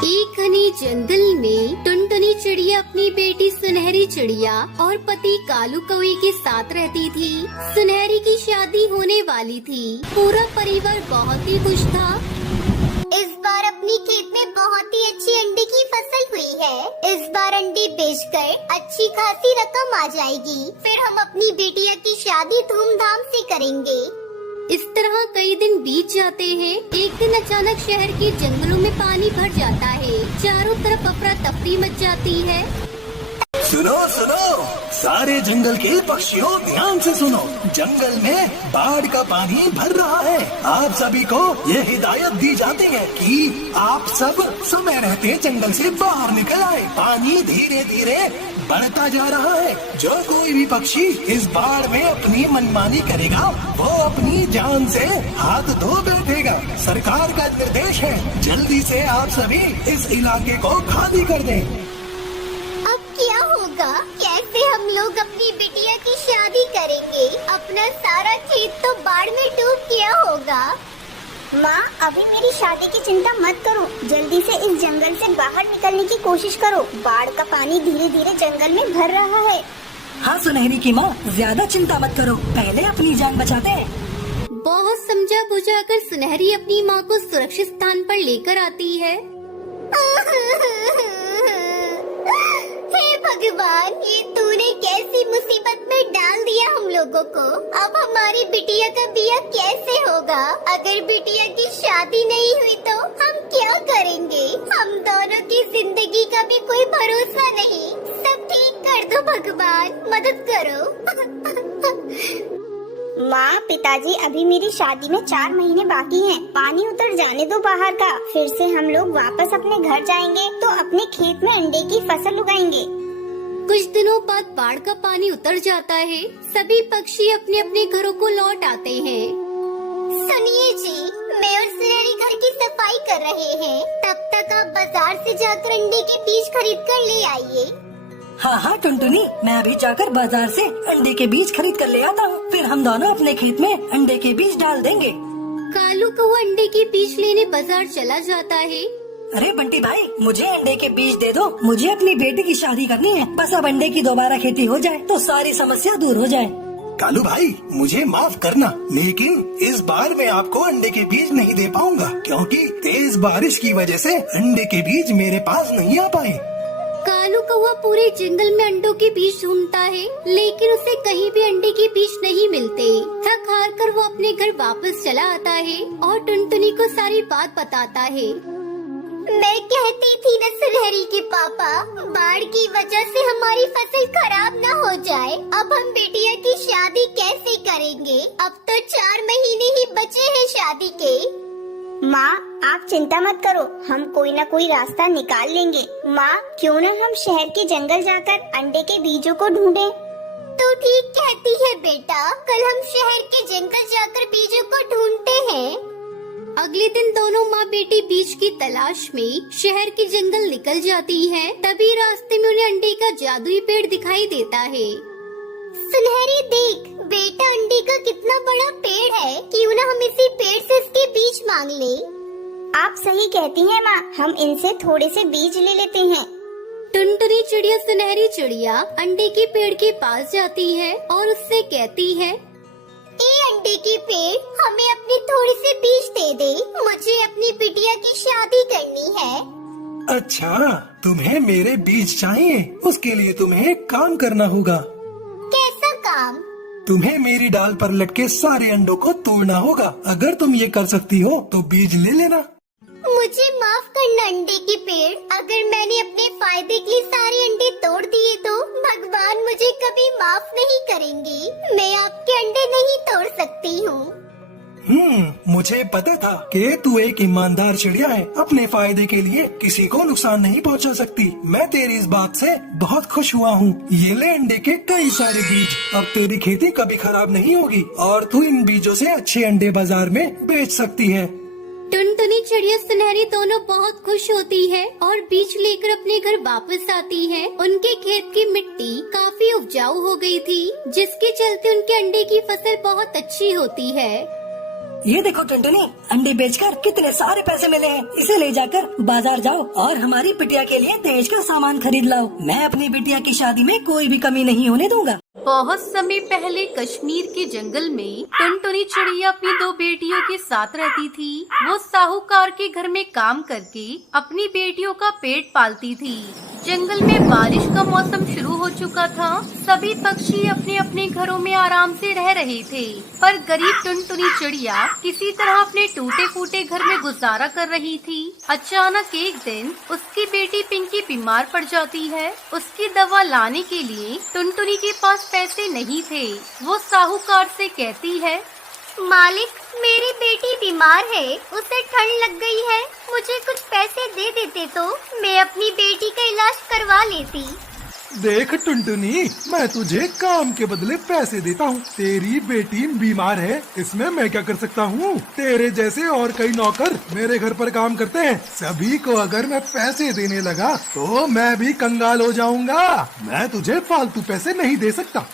एक घने जंगल में टुनटुनी चिड़िया अपनी बेटी सुनहरी चिड़िया और पति कालू कौवे के साथ रहती थी। सुनहरी की शादी होने वाली थी। पूरा परिवार बहुत ही खुश था। इस बार अपनी खेत में बहुत ही अच्छी अंडे की फसल हुई है। इस बार अंडे बेचकर अच्छी खासी रकम आ जाएगी। फिर हम अपनी बेटिया की शादी धूमधाम से करेंगे। इस तरह कई दिन बीत जाते हैं। एक दिन अचानक शहर के जंगलों में पानी भर जाता है। चारों तरफ अफरा तफरी मच जाती है। सुनो सुनो, सारे जंगल के पक्षियों ध्यान से सुनो। जंगल में बाढ़ का पानी भर रहा है। आप सभी को ये हिदायत दी जाती है कि आप सब समय रहते जंगल से बाहर निकल आए। पानी धीरे धीरे बढ़ता जा रहा है। जो कोई भी पक्षी इस बाढ़ में अपनी मनमानी करेगा वो अपनी जान से हाथ धो बैठेगा। सरकार का निर्देश है, जल्दी से आप सभी इस इलाके को खाली कर दें। अब क्या होगा? कैसे हम लोग अपनी बिटिया की शादी करेंगे? अपना सारा खेत तो बाढ़ में डूब गया होगा। माँ, अभी मेरी शादी की चिंता मत करो। जल्दी से इस जंगल से बाहर निकलने की कोशिश करो। बाढ़ का पानी धीरे धीरे जंगल में भर रहा है। हाँ सुनहरी की माँ, ज्यादा चिंता मत करो, पहले अपनी जान बचाते हैं। बहुत समझा बुझा कर सुनहरी अपनी माँ को सुरक्षित स्थान पर लेकर आती है। हे भगवान, ये तूने कैसी मुसीबत में डाल दिया हम लोगों को। अब हमारी बिटिया का बिया कैसे होगा? अगर बिटिया की शादी नहीं हुई तो हम क्या करेंगे? हम दोनों की जिंदगी का भी कोई भरोसा नहीं। सब ठीक कर दो भगवान, मदद करो। माँ, पिताजी, अभी मेरी शादी में 4 महीने बाकी हैं। पानी उतर जाने दो बाहर का। फिर से हम लोग वापस अपने घर जाएंगे तो अपने खेत में अंडे की फसल उगाएंगे। कुछ दिनों बाद बाढ़ का पानी उतर जाता है। सभी पक्षी अपने अपने घरों को लौट आते हैं। सुनिए जी, मैं और सुनहरी घर की सफाई कर रहे हैं। तब तक आप बाजार से जाकर अंडे के बीज खरीद कर ले आइए। हाँ हाँ टुनटुनी, मैं अभी जाकर बाजार से अंडे के बीज खरीद कर ले आता हूँ। फिर हम दोनों अपने खेत में अंडे के बीज डाल देंगे। कालू कौवा अंडे के बीज लेने बाजार चला जाता है। अरे बंटी भाई, मुझे अंडे के बीज दे दो। मुझे अपनी बेटी की शादी करनी है। बस अब अंडे की दोबारा खेती हो जाए तो सारी समस्या दूर हो जाए। कालू भाई, मुझे माफ करना, लेकिन इस बार मैं आपको अंडे के बीज नहीं दे पाऊंगा, क्योंकि तेज बारिश की वजह से अंडे के बीज मेरे पास नहीं आ पाए। कालू कौवा पूरे जंगल में अंडों के बीज ढूंढता है, लेकिन उसे कहीं भी अंडे के बीज नहीं मिलते। थक हार कर वो अपने घर वापस चला आता है और टुनटुनी को सारी बात बताता है। मैं कहती थी न सुनहरी के पापा, बाढ़ की वजह से हमारी फसल खराब न हो जाए। अब हम बेटिया की शादी कैसे करेंगे? अब तो 4 महीने ही बचे हैं शादी के। माँ, आप चिंता मत करो, हम कोई न कोई रास्ता निकाल लेंगे। माँ, क्यों न हम शहर के जंगल जाकर अंडे के बीजों को ढूंढें? तो ठीक कहती है बेटा, कल हम शहर के जंगल जाकर बीजों को ढूंढते हैं। अगले दिन दोनों माँ बेटी बीज की तलाश में शहर के जंगल निकल जाती हैं। तभी रास्ते में उन्हें अंडे का जादुई पेड़ दिखाई देता है। सुनहरी देख बेटा, अंडे का कितना बड़ा पेड़ है। क्यों ना हम इसी पेड़ से इसके बीज मांग ले। आप सही कहती हैं माँ, हम इनसे थोड़े से बीज ले लेते हैं। टुनटुनी चिड़िया सुनहरी चिड़िया अंडे के पेड़ के पास जाती है और उससे कहती है, ए अंडे के पेड़, हमें अपने थोड़े से बीज दे दे। मुझे अपनी बिटिया की शादी करनी है। अच्छा, तुम्हें मेरे बीज चाहिए? उसके लिए तुम्हें एक काम करना होगा। कैसा काम? तुम्हें मेरी डाल पर लटके सारे अंडों को तोड़ना होगा। अगर तुम ये कर सकती हो तो बीज ले लेना। मुझे माफ करना अंडे के पेड़, अगर मैंने अपने फायदे के लिए सारे अंडे तोड़ दिए तो भगवान मुझे कभी माफ नहीं करेंगे। मैं आपके अंडे नहीं तोड़ सकती हूँ। मुझे पता था कि तू एक ईमानदार चिड़िया है। अपने फायदे के लिए किसी को नुकसान नहीं पहुंचा सकती। मैं तेरी इस बात से बहुत खुश हुआ हूँ। ये ले अंडे के कई सारे बीज। अब तेरी खेती कभी खराब नहीं होगी और तू इन बीजों से अच्छे अंडे बाजार में बेच सकती है। टुनटुनी चिड़िया सुनहरी दोनों बहुत खुश होती है और बीज लेकर अपने घर वापस आती है। उनके खेत की मिट्टी काफी उपजाऊ हो गई थी, जिसके चलते उनके अंडे की फसल बहुत अच्छी होती है। ये देखो टुनटुनी, अंडे बेचकर कितने सारे पैसे मिले हैं। इसे ले जाकर बाजार जाओ और हमारी बिटिया के लिए दहेज का सामान खरीद लाओ। मैं अपनी बिटिया की शादी में कोई भी कमी नहीं होने दूंगा। बहुत समय पहले कश्मीर के जंगल में टुनटुनी चिड़िया अपनी 2 बेटियों के साथ रहती थी। वो साहूकार के घर में काम करके अपनी बेटियों का पेट पालती थी। जंगल में बारिश का मौसम शुरू हो चुका था। सभी पक्षी अपने अपने घरों में आराम से रह रहे थे, पर गरीब टुनटुनी चिड़िया किसी तरह अपने टूटे फूटे घर में गुजारा कर रही थी। अचानक एक दिन उसकी बेटी पिंकी बीमार पड़ जाती है। उसकी दवा लाने के लिए टुनटुनी के पास पैसे नहीं थे। वो साहूकार से कहती है, मालिक, मेरी बेटी बीमार है, उसे ठंड लग गई है। मुझे कुछ पैसे दे देते तो मैं अपनी बेटी का इलाज करवा लेती। देख टुनटुनी, मैं तुझे काम के बदले पैसे देता हूँ। तेरी बेटी बीमार है, इसमें मैं क्या कर सकता हूँ। तेरे जैसे और कई नौकर मेरे घर पर काम करते हैं। सभी को अगर मैं पैसे देने लगा तो मैं भी कंगाल हो जाऊंगा। मैं तुझे फालतू पैसे नहीं दे सकता।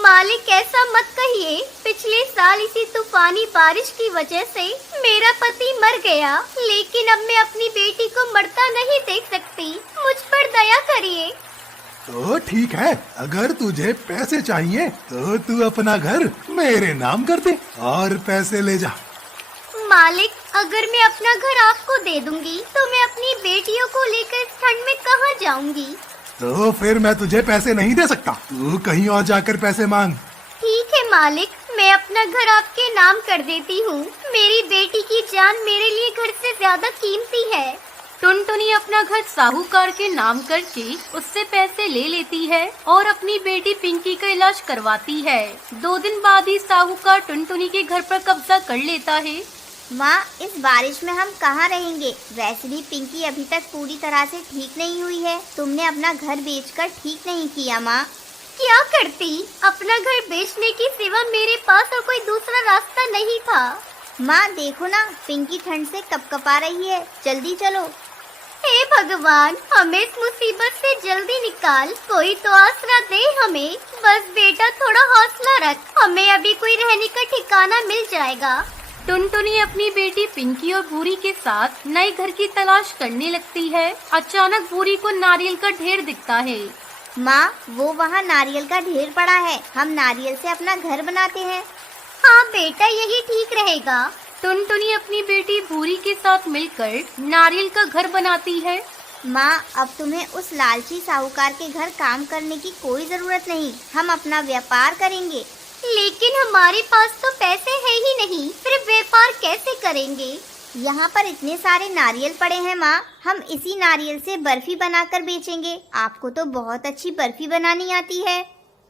मालिक, ऐसा मत कहिए। पिछले साल इसी तूफानी बारिश की वजह से मेरा पति मर गया, लेकिन अब मैं अपनी बेटी को मरता नहीं देख सकती। मुझ पर दया करिए। तो ठीक है, अगर तुझे पैसे चाहिए तो तू अपना घर मेरे नाम कर दे और पैसे ले जा। मालिक, अगर मैं अपना घर आपको दे दूंगी तो मैं अपनी बेटियों को लेकर इस ठंड में कहाँ जाऊंगी? तो फिर मैं तुझे पैसे नहीं दे सकता। तू कहीं और जाकर पैसे मांग। ठीक है मालिक, मैं अपना घर आपके नाम कर देती हूँ। मेरी बेटी की जान मेरे लिए घर से ज्यादा कीमती है। टुनटुनी अपना घर साहूकार के नाम करके उससे पैसे ले लेती है और अपनी बेटी पिंकी का इलाज करवाती है। 2 दिन बाद ही साहूकार टुनटुनी के घर पर कब्जा कर लेता है। माँ, इस बारिश में हम कहाँ रहेंगे? वैसे भी पिंकी अभी तक पूरी तरह से ठीक नहीं हुई है। तुमने अपना घर बेचकर ठीक नहीं किया माँ। क्या करती? अपना घर बेचने की सिवा मेरे पास और कोई दूसरा रास्ता नहीं था। माँ देखो ना, पिंकी ठंड से कपकपा रही है। जल्दी चलो। हे भगवान, हमें इस मुसीबत से जल्दी निकाल। कोई तो आसरा दे हमें। बस बेटा, थोड़ा हौसला रख, हमें अभी कोई रहने का ठिकाना मिल जाएगा। टुनटुनी अपनी बेटी पिंकी और भूरी के साथ नए घर की तलाश करने लगती है। अचानक भूरी को नारियल का ढेर दिखता है। माँ, वो वहाँ नारियल का ढेर पड़ा है। हम नारियल से अपना घर बनाते हैं। हाँ बेटा, यही ठीक रहेगा। टुनटुनी अपनी बेटी भूरी के साथ मिलकर नारियल का घर बनाती है। माँ, अब तुम्हें उस लालची साहूकार के घर काम करने की कोई जरूरत नहीं। हम अपना व्यापार करेंगे। लेकिन हमारे पास तो पैसे है ही नहीं, फिर व्यापार कैसे करेंगे? यहाँ पर इतने सारे नारियल पड़े हैं माँ, हम इसी नारियल से बर्फी बनाकर बेचेंगे। आपको तो बहुत अच्छी बर्फी बनानी आती है।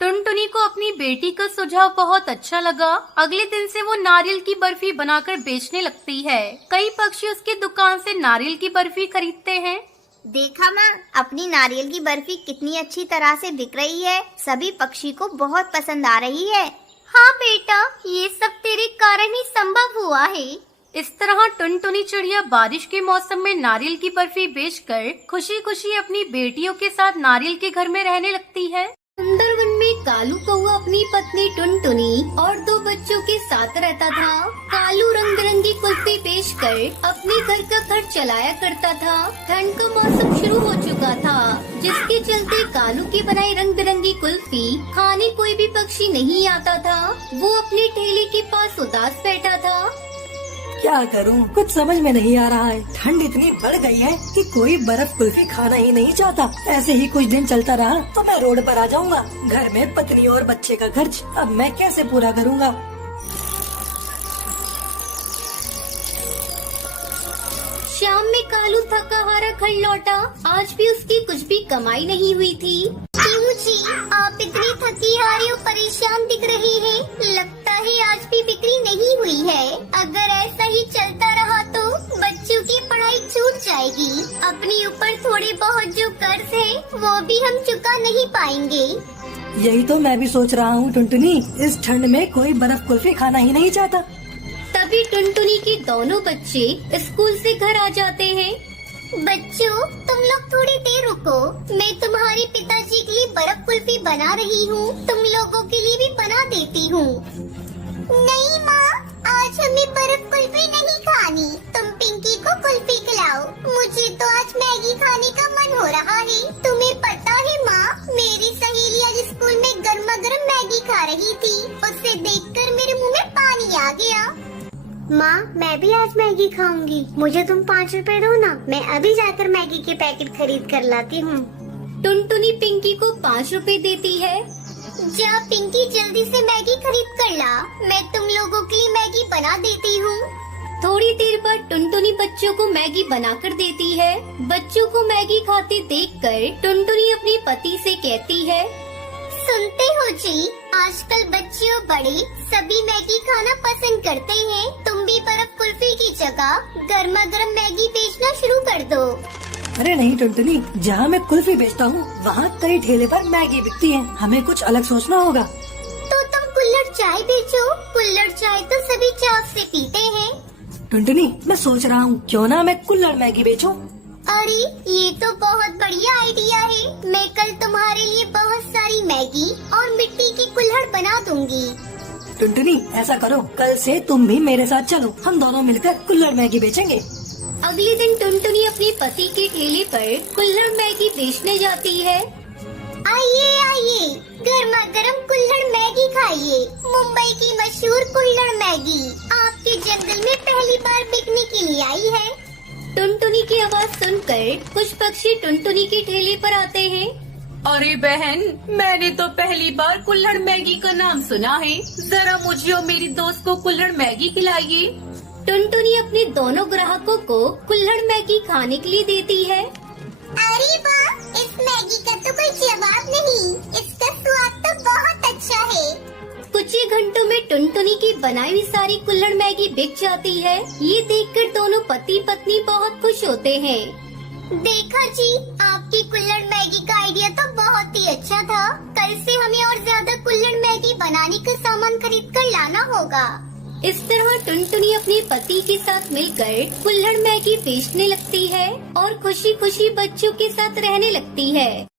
टुनटुनी को अपनी बेटी का सुझाव बहुत अच्छा लगा। अगले दिन से वो नारियल की बर्फी बनाकर बेचने लगती है। कई पक्षी उसकी दुकान से नारियल की बर्फी खरीदते हैं। देखा माँ, अपनी नारियल की बर्फी कितनी अच्छी तरह से बिक रही है। सभी पक्षी को बहुत पसंद आ रही है। हाँ बेटा, ये सब तेरे कारण ही संभव हुआ है। इस तरह टुनटुनी चिड़िया बारिश के मौसम में नारियल की बर्फी बेचकर खुशी खुशी अपनी बेटियों के साथ नारियल के घर में रहने लगती है। सुंदरवन में कालू कौआ अपनी पत्नी टुनटुनी और 2 बच्चों के साथ रहता था। कालू रंग बिरंगी कुल्फी बेचकर अपने घर का खर्च चलाया करता था। ठंड का मौसम शुरू हो चुका था, जिसके चलते कालू की बनाई रंग बिरंगी कुल्फी खाने कोई भी पक्षी नहीं आता था। वो अपने ठेले के पास उदास बैठा था। क्या करूं, कुछ समझ में नहीं आ रहा है। ठंड इतनी बढ़ गई है कि कोई बर्फ कुल्फी खाना ही नहीं चाहता। ऐसे ही कुछ दिन चलता रहा तो मैं रोड पर आ जाऊंगा। घर में पत्नी और बच्चे का खर्च अब मैं कैसे पूरा करूंगा? शाम में कालू थका हारा घर लौटा। आज भी उसकी कुछ भी कमाई नहीं हुई थी। क्यों जी, आप इतनी थकी हारी और परेशान दिख रही हैं। लगता है आज भी बिक्री नहीं हुई है। अगर ऐसा ही चलता रहा तो बच्चों की पढ़ाई छूट जाएगी। अपने ऊपर थोड़े बहुत जो कर्ज है वो भी हम चुका नहीं पाएंगे। यही तो मैं भी सोच रहा हूँ टुनटुनी, इस ठंड में कोई बर्फ कुल्फी खाना ही नहीं चाहता। तभी टुनटुनी के दोनों बच्चे स्कूल से घर आ जाते हैं। बच्चों, तुम लोग थोड़ी देर रुको, मैं तुम्हारे पिताजी के लिए बर्फ कुल्फी बना रही हूँ। तुम लोगों के लिए भी बना देती हूँ। नहीं माँ, आज आज हमें बर्फ कुल्फी नहीं खानी, तुम पिंकी को कुल्फी खिलाओ। मुझे तो आज मैगी खाने का मन हो रहा है। तुम्हें पता है माँ, मेरी सहेली आज स्कूल में गर्मा गर्म मैगी खा रही थी। उसे देखकर मेरे मुंह में पानी आ गया। माँ, मैं भी आज मैगी खाऊंगी। मुझे तुम 5 रुपए दो ना, मैं अभी जाकर मैगी के पैकेट खरीद कर लाती हूँ। टुनटुनी पिंकी को 5 रुपए देती है। जा पिंकी, जल्दी से मैगी खरीद कर ला, मैं तुम लोगों के लिए मैगी बना देती हूँ। थोड़ी देर बाद टुनटुनी बच्चों को मैगी बनाकर देती है। बच्चों को मैगी खाते देखकर टुनटुनी अपने पति से कहती है, सुनते हो जी, आजकल बच्चे और बड़े सभी मैगी खाना पसंद करते हैं। तुम भी बर्फ कुल्फी की जगह गर्मा गर्म मैगी बेचना शुरू कर दो। अरे नहीं टुनटुनी, जहाँ मैं कुल्फी बेचता हूँ वहाँ कई ठेले पर मैगी बिकती है। हमें कुछ अलग सोचना होगा। तो तुम कुल्हड़ चाय बेचो। कुल्हड़ चाय तो सभी चाव से पीते हैं। टुनटुनी, मैं सोच रहा हूँ क्यों ना मैं कुल्हड़ मैगी बेचूं। अरे ये तो बहुत बढ़िया आइडिया है। मैं कल तुम्हारे लिए बहुत सारी मैगी और मिट्टी की कुल्हड़ बना दूंगी। टुनटुनी, ऐसा करो, कल से तुम भी मेरे साथ चलो, हम दोनों मिलकर कुल्हड़ मैगी बेचेंगे। अगले दिन टुनटुनी अपने पति के ठेले पर कुल्हड़ मैगी बेचने जाती है। आइए आइए, गर्मा गर्म कुल्हड़ मैगी खाइए। मुंबई की मशहूर कुल्हड़ मैगी आपके जंगल में पहली बार बिकने के लिए आई है। टुनटुनी की आवाज सुनकर कुछ पक्षी टुनटुनी के ठेले पर आते हैं। अरे बहन, मैंने तो पहली बार कुल्हड़ मैगी का नाम सुना है। जरा मुझे और मेरी दोस्त को कुल्हड़ मैगी खिलाइए। टुनटुनी अपने दोनों ग्राहकों को कुल्हड़ मैगी खाने के लिए देती है। अरे वाह, इस मैगी का तो कोई जवाब नहीं। इसका स्वाद तो बहुत अच्छा है। कुछ ही घंटों में टुनटुनी की बनाई हुई सारी कुल्हड़ मैगी बिक जाती है। ये देखकर दोनों पति पत्नी बहुत खुश होते हैं। देखा जी, आपकी कुल्हड़ मैगी का आइडिया तो बहुत ही अच्छा था। कल से हमें और ज्यादा कुल्हड़ मैगी बनाने का सामान खरीद कर लाना होगा। इस तरह टुनटुनी अपने पति के साथ मिलकर कुल्हड़ मैगी बेचने लगती है और खुशी खुशी बच्चों के साथ रहने लगती है।